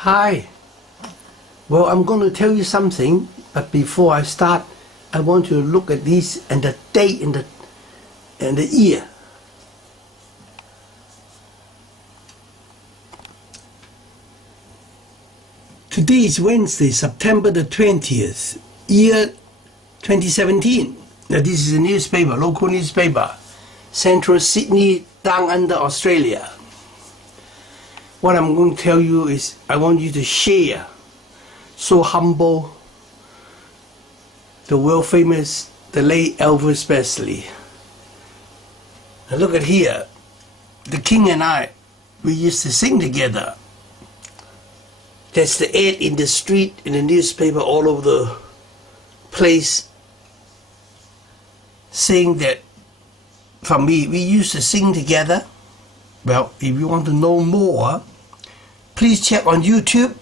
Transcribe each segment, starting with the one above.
Hi. Well, I'm going to tell you something, but before I start, I want you to look at these and the date and the year. Today is Wednesday, September the 20th, year 2017. Now, this is a newspaper, local newspaper, Central Sydney, Down Under, Australia. What I'm going to tell you is I want you to share. So humble, the world famous, the late Elvis Presley. Now look at here, the King and I, we used to sing together. That's the ad in the street, in the newspaper, all over the place, saying that for me, we used to sing together. Well, if you want to know more, please check on YouTube,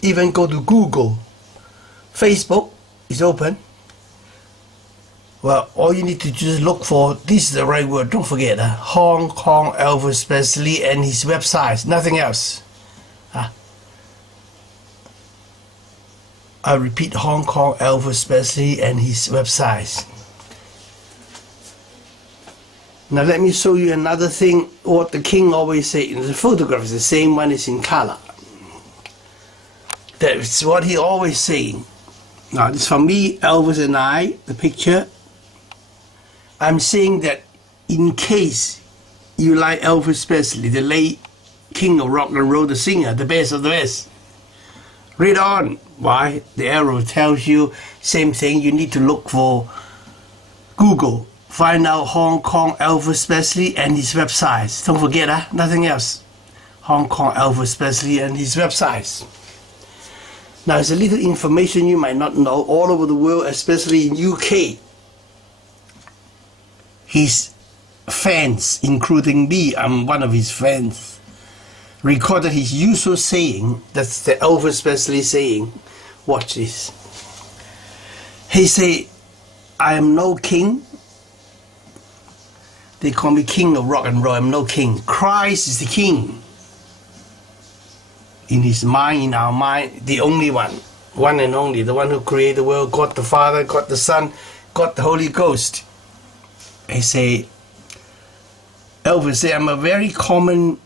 even go to Google. Facebook is open. Well, all you need to just look for, this is the right word, don't forget, Hong Kong Elvis Presley and his website, nothing else. I repeat, Hong Kong Elvis Presley and his website. Now let me show you another thing, what the King always say in the photograph is the same one is in color. That's what he always saying. Now this for me, Elvis and I, the picture. I'm saying that in case you like Elvis Presley, the late king of rock and roll, the singer, the best of the best. Read on. Why? The arrow tells you same thing. You need to look for Google. Find out Hong Kong Elvis Presley and his websites. Don't forget, nothing else. Hong Kong Elvis Presley and his websites. Now, there's a little information you might not know. All over the world, especially in UK, his fans, including me, I'm one of his fans, recorded his usual saying. That's the Elvis Presley saying. Watch this. He say, I am no king. They call me king of rock and roll. I'm no king. Christ is the king. In his mind, in our mind, the only one and only, the one who created the world, God the Father, God the Son, God the Holy Ghost. They say, Elvis say, I'm a very common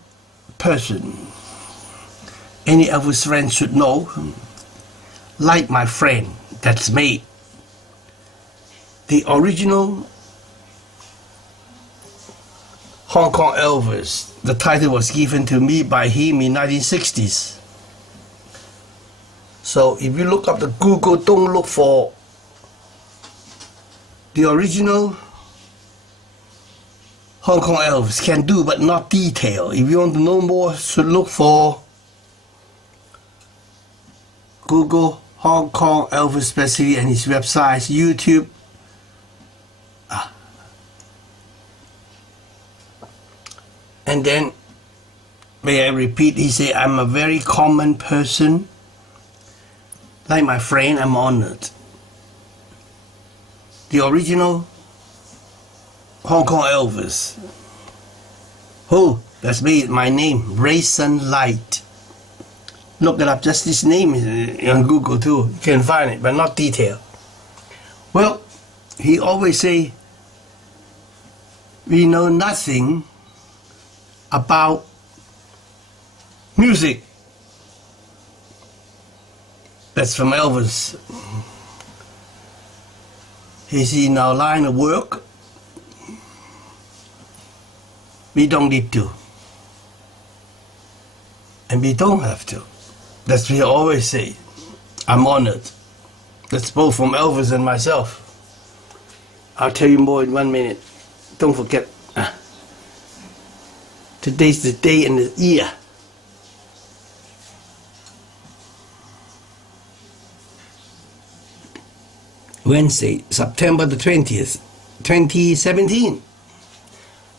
person. Any Elvis friend should know. Like my friend, that's me. The original Hong Kong Elvis, the title was given to me by him in 1960s. So if you look up the Google, don't look for the original Hong Kong Elvis. Can do, but not detail. If you want to know more, should look for Google Hong Kong Elvis Presley and his website, YouTube. And then, may I repeat, he said, I'm a very common person. Like my friend, I'm honored. The original Hong Kong Elvis. Oh, that's me, my name, Raisin Light. Look it up, just this name on Google too. You can find it, but not detail. Well, he always say, we know nothing about music. That's from Elvis. He's in our line of work. We don't need to. And we don't have to. That's what we always say. I'm honored. That's both from Elvis and myself. I'll tell you more in 1 minute. Don't forget. Today's the day and the year. Wednesday, September the 20th, 2017.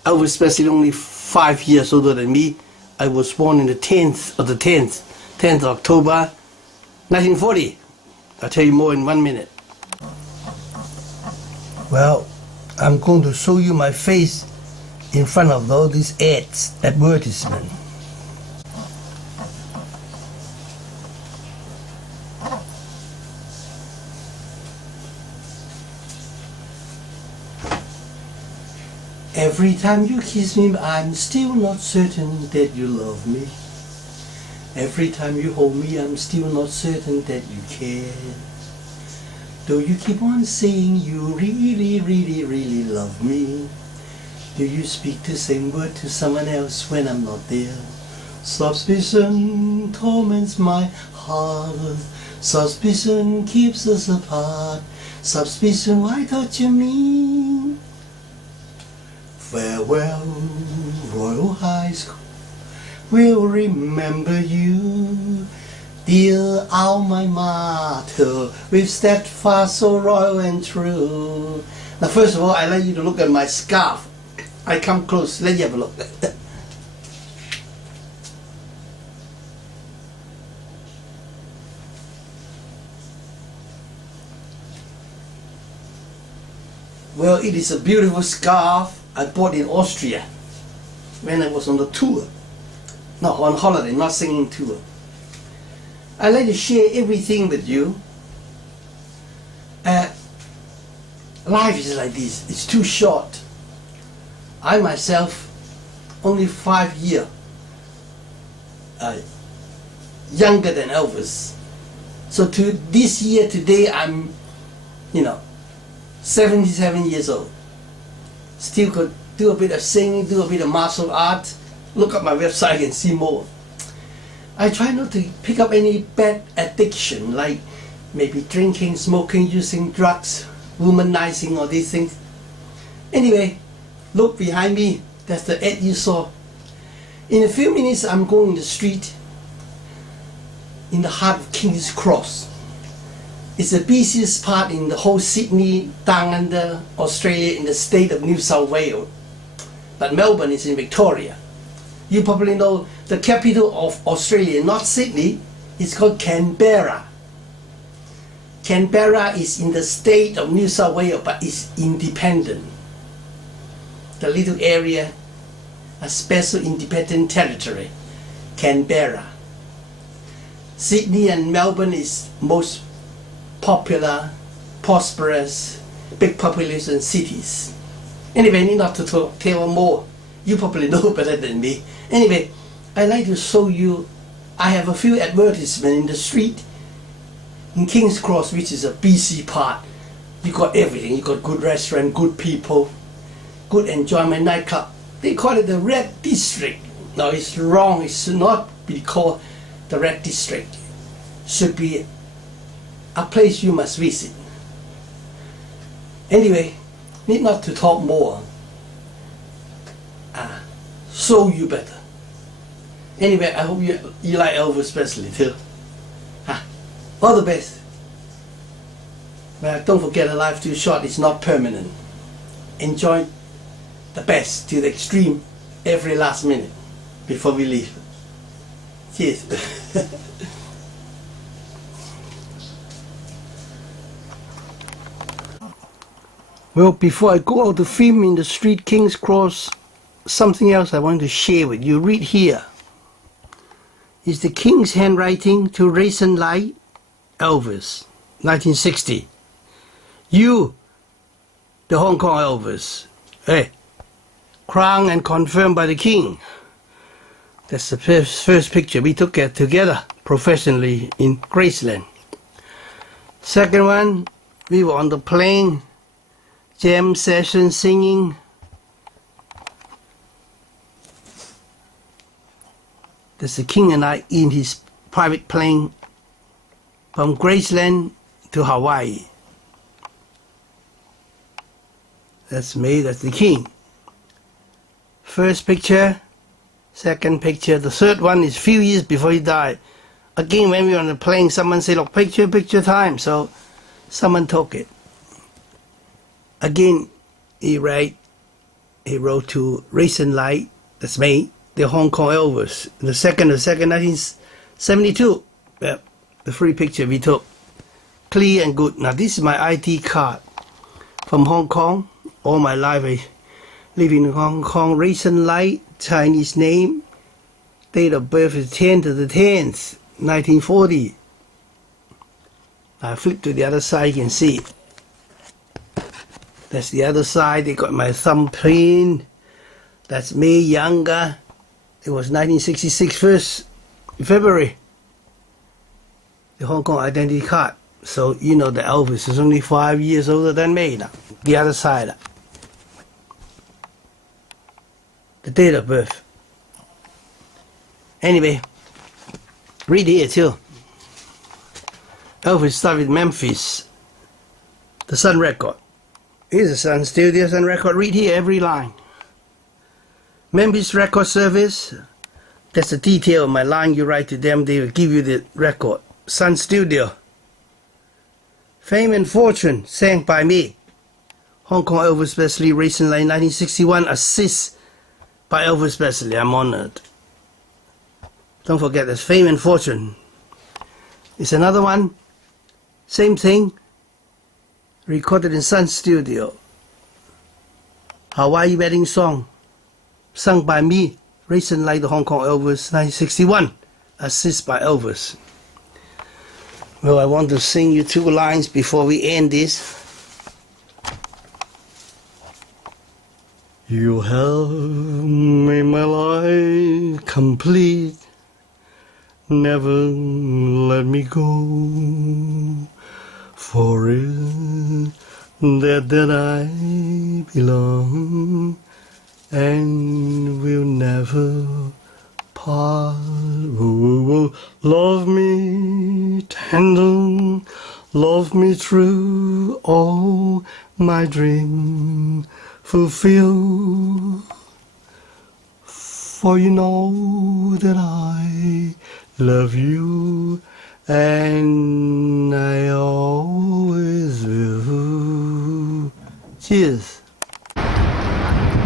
Elvis Presley only 5 years older than me. I was born in the 10th of October, 1940. I'll tell you more in 1 minute. Well, I'm going to show you my face in front of all these ads, advertisement. Every time you kiss me, I'm still not certain that you love me. Every time you hold me, I'm still not certain that you care. Though you keep on saying you really, really, really love me, do you speak the same word to someone else when I'm not there? Suspicion torments my heart. Suspicion keeps us apart. Suspicion, why don't you mean? Farewell, Royal High School, we'll remember you. Dear alma mater, we've stepped fast, so royal and true. Now first of all, I'd like you to look at my scarf. I come close, let you have a look. Well, it is a beautiful scarf I bought in Austria when I was on the tour. No, on holiday, not singing tour. I like to share everything with you. Life is like this, it's too short. I myself, only 5 years younger than Elvis. So to this year, today, I'm, 77 years old. Still could do a bit of singing, do a bit of martial art. Look at my website and see more. I try not to pick up any bad addiction, like maybe drinking, smoking, using drugs, womanizing, all these things. Anyway, look behind me, that's the ad you saw. In a few minutes, I'm going in the street in the heart of King's Cross. It's the busiest part in the whole Sydney, down under Australia, in the state of New South Wales. But Melbourne is in Victoria. You probably know the capital of Australia, not Sydney, it's called Canberra. Canberra is in the state of New South Wales, but it's independent. The little area, a special independent territory, Canberra. Sydney and Melbourne is most popular, prosperous, big population cities. Anyway, I need not to tell more. You probably know better than me. Anyway, I'd like to show you, I have a few advertisements in the street in King's Cross, which is a busy part. You got everything. You got good restaurant, good people, good enjoyment nightclub. They call it the Red District. No, it's wrong. It should not be called the Red District. It should be a place you must visit. Anyway, need not to talk more. Show you better. Anyway, I hope you like Elvis especially too. All the best. Well, don't forget, a life too short is not permanent. Enjoy the best to the extreme every last minute before we leave. Cheers. Well, before I go out to film in the street King's Cross, something else I want to share with you. Read here. It's the King's handwriting to Raisin Light, Elvis, 1960. You, the Hong Kong Elvis. Hey, crowned and confirmed by the King. That's the first picture we took together professionally in Graceland. Second one, we were on the plane, jam session singing. That's the King and I in his private plane from Graceland to Hawaii. That's me, that's the King. First picture, second picture. The third one is a few years before he died. Again, when we were on the plane, someone said, look, picture time. So someone took it. Again, he wrote to Raisin Light, that's me, the Hong Kong Elvis. The second, 1972. Yeah, the free picture we took. Clear and good. Now this is my ID card from Hong Kong. All my life I live in Hong Kong. Raisin Light, Chinese name. Date of birth is 10 to the 10th, 1940. I flip to the other side, you can see That's the other side. They got my thumbprint. That's me younger. It was 1966 1st February. The Hong Kong identity card. So you know the Elvis is only 5 years older than me now. The other side. The date of birth. Anyway, read here too. Elvis started with Memphis. The Sun record. Here's the Sun Studio Sun record. Read here every line. Memphis Record Service. That's the detail of my line you write to them. They will give you the record. Sun Studio. Fame and Fortune, sang by me. Hong Kong Elvis Presley, Racing Line 1961, assist by Elvis Presley. I'm honored. Don't forget, there's Fame and Fortune. It's another one. Same thing. Recorded in Sun Studio. Hawaii Wedding Song. Sung by me. Racing Like the Hong Kong Elvis 1961. Assist by Elvis. Well, I want to sing you 2 lines before we end this. You have made my life complete. Never let me go. For it that I belong and will never part. Oh, love me tender, love me true, all my dream fulfill. For you know that I love you and I always will. Cheers.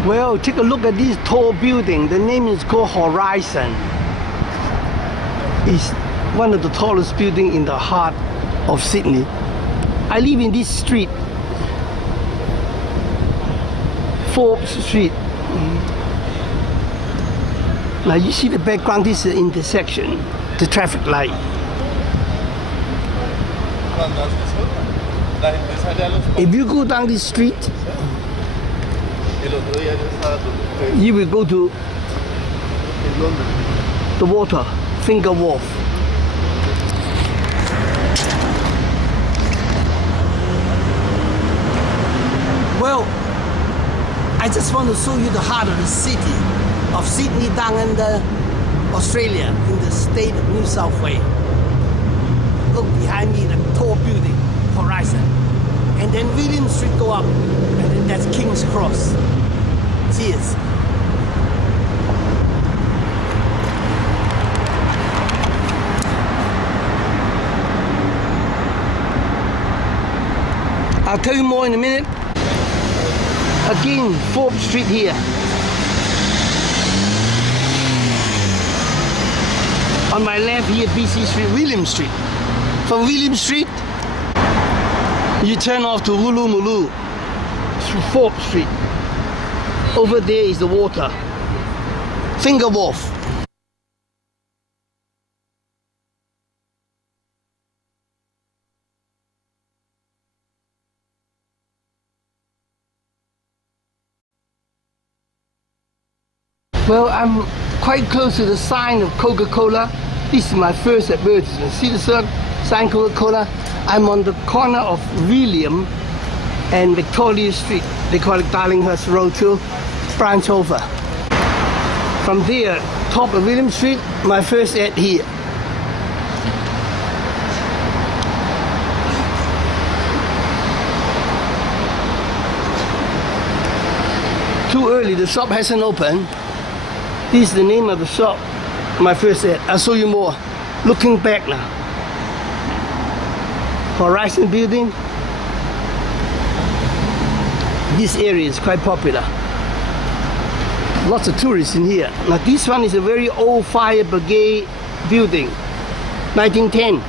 Well, take a look at this tall building. The name is called Horizon. It's one of the tallest buildings in the heart of Sydney. I live in this street, Forbes Street. Now you see the background, this is the intersection, the traffic light. If you go down this street, you will go to the water, Finger Wharf. Well, I just want to show you the heart of the city of Sydney down under Australia in the state of New South Wales. Look behind me, the tall building, Horizon. And then William Street go up, and then that's King's Cross. Cheers. I'll tell you more in a minute. Again, Forbes Street here. On my left here, BC Street, William Street. From William Street, you turn off to Woolloomooloo through Forbes Street. Over there is the water. Finger Wharf. Well, I'm quite close to the sign of Coca-Cola. This is my first advertisement. See the sign Coca-Cola? I'm on the corner of William and Victoria Street. They call it Darlinghurst Road too. Branch over. From there, top of William Street, my first ad here. Too early, the shop hasn't opened. This is the name of the shop, my first ad. I'll show you more. Looking back now. Horizon building. This area is quite popular. Lots of tourists in here. Now this one is a very old fire brigade building, 1910.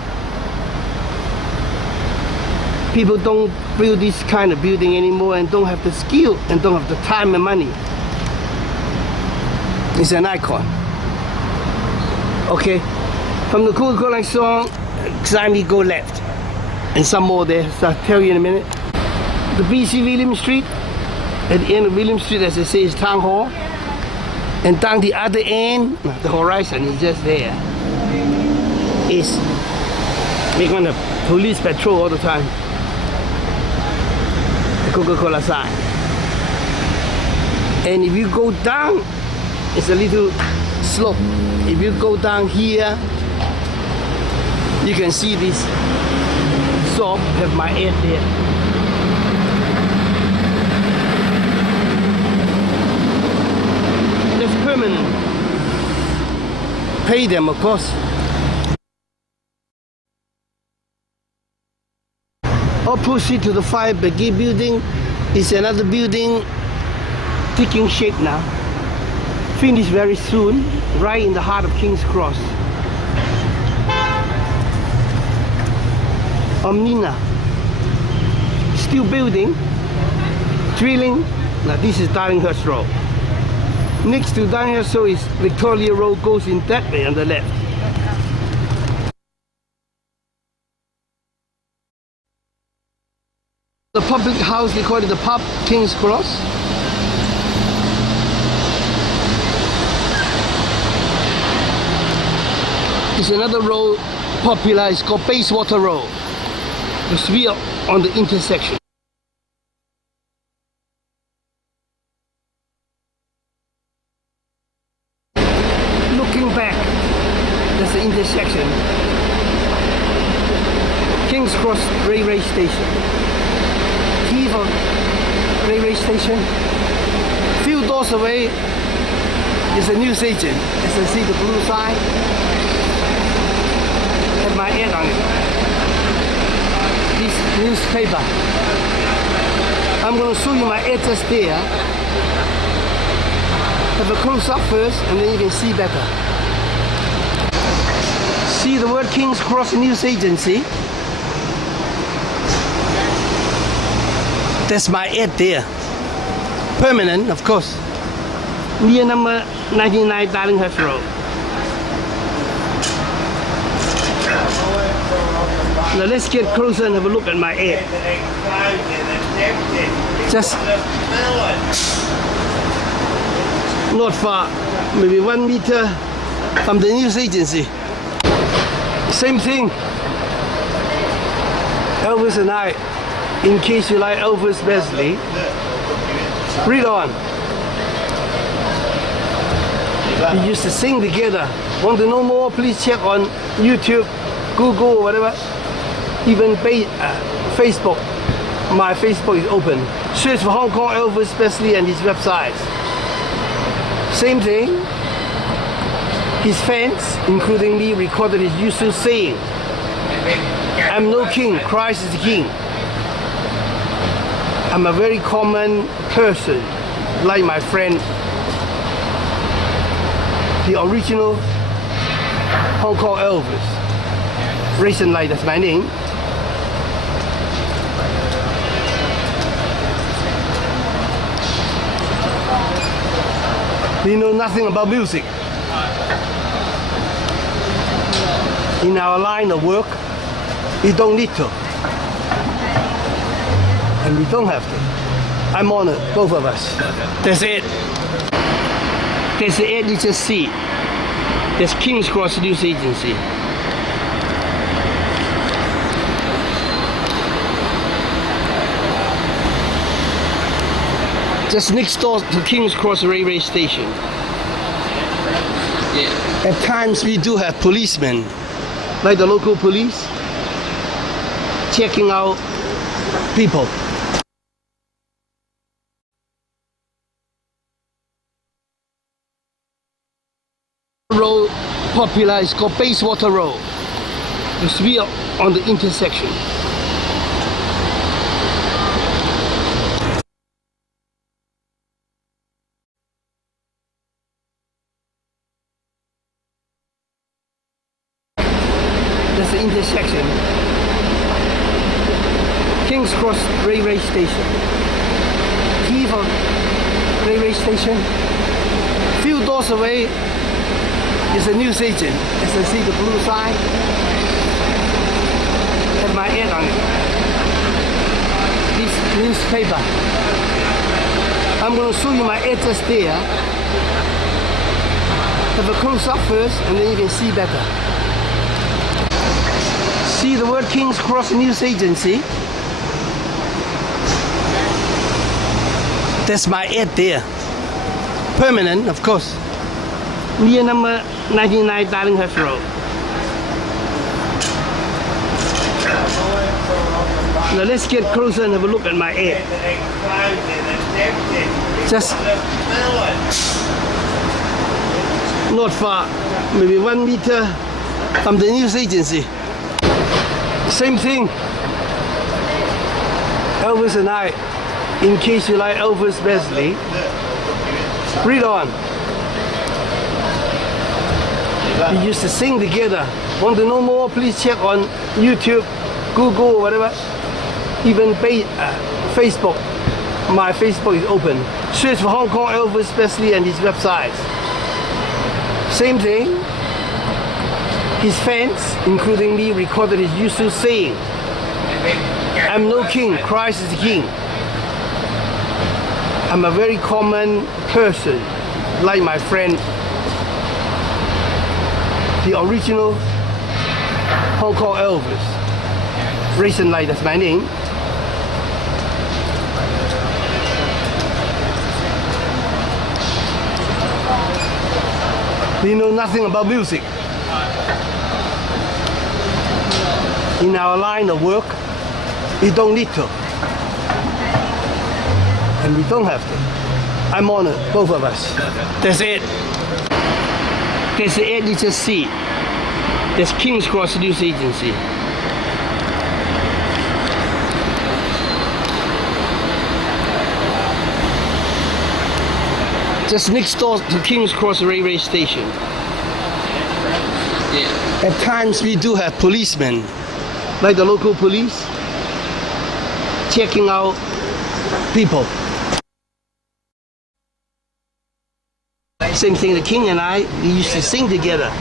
People don't build this kind of building anymore and don't have the skill and don't have the time and money. It's an icon. Okay, from the Coca-Cola song, Xami go left. And some more there, so I'll tell you in a minute. the BC William Street. At the end of William Street, as I say, is Town Hall. And down the other end, the horizon is just there. It's making a police patrol all the time. The Coca-Cola sign. And if you go down, it's a little slope. If you go down here, you can see this shop have my ad there. That's permanent. Pay them, of course. Opposite to the fire brigade building is another building taking shape now. Finish very soon, right in the heart of King's Cross. Omnina, still building, drilling. Now this is Darlinghurst Road. Next to Darlinghurst Road is Victoria Road, goes in that way on the left. The public house, they call it the pub, King's Cross. It's another road popular, it's called Bayswater Road. Because we are on the intersection. Looking back, that's the intersection. King's Cross Railway Station. Key for railway station. Few doors away is a news agent. As I see the blue sign, have my ad on it. This newspaper. I'm going to show you my ad just there. Have a close up first and then you can see better. See the word King's Cross News Agency? That's my ad there. Permanent, of course. Near number 99 Darlinghurst Road. Now let's get closer and have a look at my ad. Just not far, maybe 1 meter from the news agency. Same thing. Elvis and I, in case you like Elvis Presley, read on. We used to sing together. Want to know more? Please check on YouTube, Google, or whatever. Even Facebook. My Facebook is open. Search for Hong Kong Elvis Presley and his websites. Same thing. His fans, including me, recorded his usual saying, "I'm no king, Christ is the king." I'm a very common person, like my friend, the original Hong Kong Elvis. Raisin Light, that's my name. We know nothing about music. In our line of work, we don't need to. And we don't have to. I'm honored, both of us. That's it. That's the ad you just see. That's King's Cross News Agency. Just next door to King's Cross Railway Station. At times we do have policemen, like the local police, checking out people. Road popular is called Bayswater Road. Because we are on the intersection. That's the intersection. King's Cross Railway Station. Key for railway station. Few doors away is a news agent. As I see the blue sign, have my ad on it. This newspaper. I'm going to show you my address there. Have a close up first and then you can see better. See the word King's Cross News Agency? That's my ad there. Permanent, of course. Near number 99 Darlinghurst Road. Now let's get closer and have a look at my ad. Just not far, maybe 1 meter from the news agency. Same thing. Elvis and I, in case you like Elvis Presley, read on. We used to sing together. Want to know more? Please check on YouTube, Google, or whatever. Even Facebook. My Facebook is open. Search for Hong Kong Elvis Presley and his websites. Same thing. His fans, including me, recorded his usual saying, "I'm no king, Christ is the king." I'm a very common person, like my friend, the original Hong Kong Elvis. Racing Light, that's my name. We know nothing about music. In our line of work, we don't need to. And we don't have to. I'm honored, both of us. That's it. That's the ad you just see. That's King's Cross News Agency. Just next door to King's Cross Railway Station. At times we do have policemen, like the local police, checking out people. Same thing, the King and I, we used to sing together.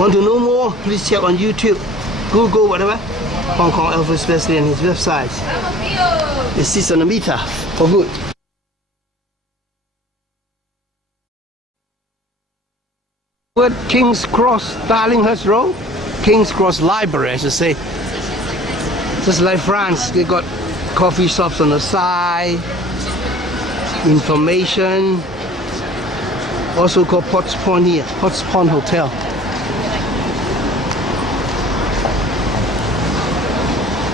Want to know more? Please check on YouTube, Google, whatever. Hong Kong Elvis Presley and his websites. It sits on the meter for good. Word King's Cross, Darlinghurst Road, King's Cross Library, I should say. Just like France, they got coffee shops on the side, information. Also called Potts Pond here, Potts Pond Hotel.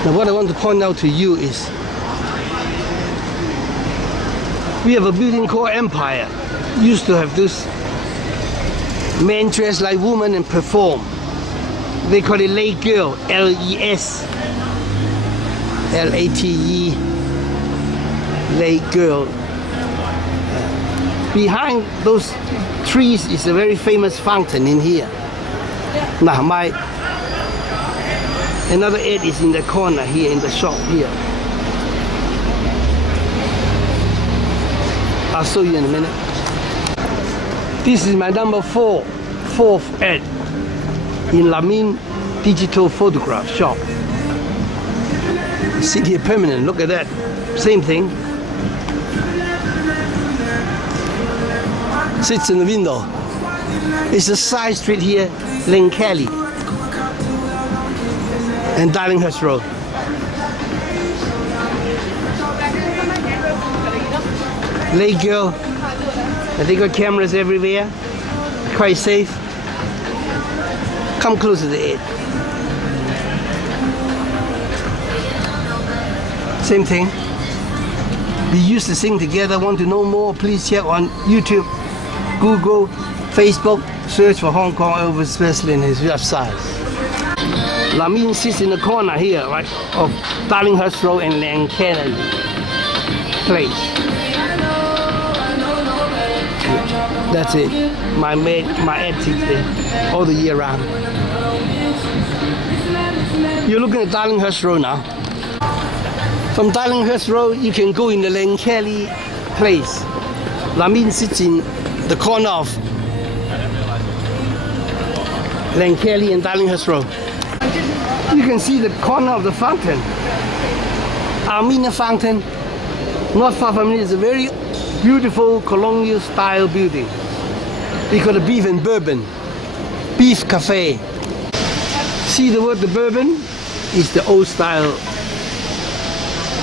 Now what I want to point out to you is, we have a building called Empire. Used to have this men dress like women and perform. They call it Late Girl, L-E-S. L-A-T-E, Late Girl. Behind those trees is a very famous fountain in here. Now another ad is in the corner here, in the shop here. I'll show you in a minute. This is my number fourth ad in Lamin Digital Photograph Shop. Sit here permanent, look at that. Same thing. Sits in the window. It's a side street here, Lane Kelly and Darlinghurst Road. Late Girl. They got cameras everywhere, quite safe. Come close to the edge. Same thing. We used to sing together. Want to know more? Please check on YouTube, Google, Facebook. Search for Hong Kong Elvis Presley and his website. Lamin sits in the corner here, right, of Darlinghurst Road and Lancaster Place. That's it. My ad sits there all the year round. You're looking at Darlinghurst Road now. From Darlinghurst Road, you can go in the Lancaster Place. Lamin sits in the corner of Lancaster and Darlinghurst Road. You can see the corner of the fountain. Armina Fountain Not far from it is a very beautiful colonial style building. We got a beef and bourbon, beef cafe. See the word the bourbon is the old style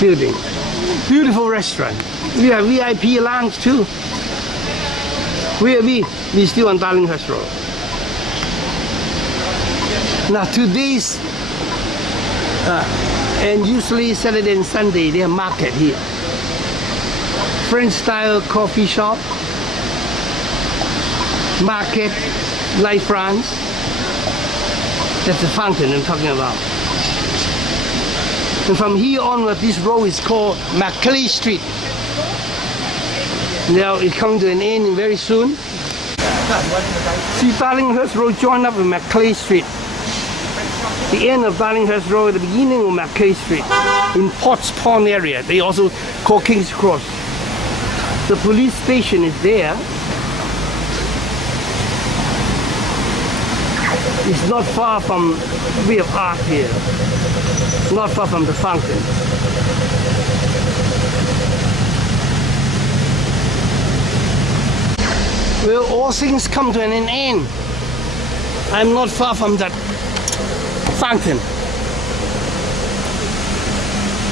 building. Beautiful restaurant. We have VIP lounge too. Where are we? We're still on Darlinghurst Road. Now today's and usually Saturday and Sunday they have market here. French style coffee shop, market like France. That's the fountain I'm talking about. And from here onward, this road is called Macleay Street. Now it's coming to an end very soon. See, Darlinghurst Road joined up with Macleay Street. The end of Darlinghurst Road, the beginning of Macleay Street. In Potts Pond area, they also call King's Cross. The police station is there. It's not far from, we have art here. Not far from the fountain. Well, all things come to an end. I'm not far from that fountain.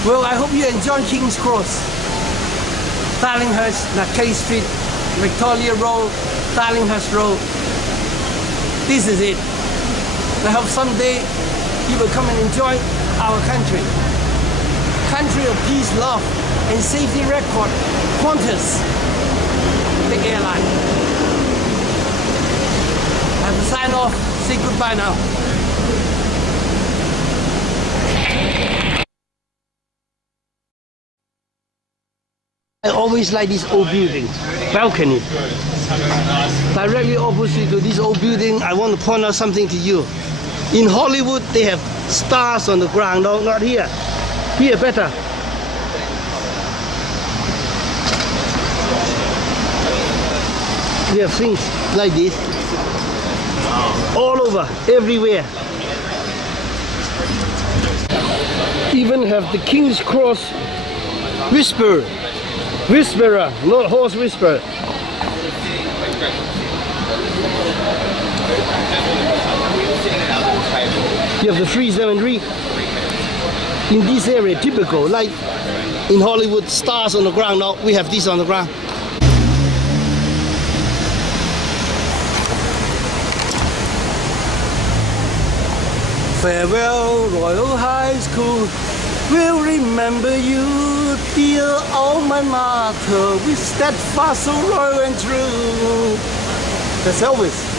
Well, I hope you enjoy King's Cross. Darlinghurst, Macleay Street, Victoria Road, Darlinghurst Road. This is it. I hope someday you will come and enjoy our country. Country of peace, love, and safety record. Qantas, big airline. I have to sign off. Say goodbye now. I always like this old building, balcony. Directly opposite to this old building, I want to point out something to you. In Hollywood, they have stars on the ground. No, not here. Here, better. We have things like this. All over, everywhere. Even have the King's Cross Whisperer, not horse whisperer. You have the 373 in this area, typical, like in Hollywood, stars on the ground. Now we have this on the ground. Farewell, Royal High School. We'll remember you, dear alma mater, with steadfast, so loyal and true. That's Elvis.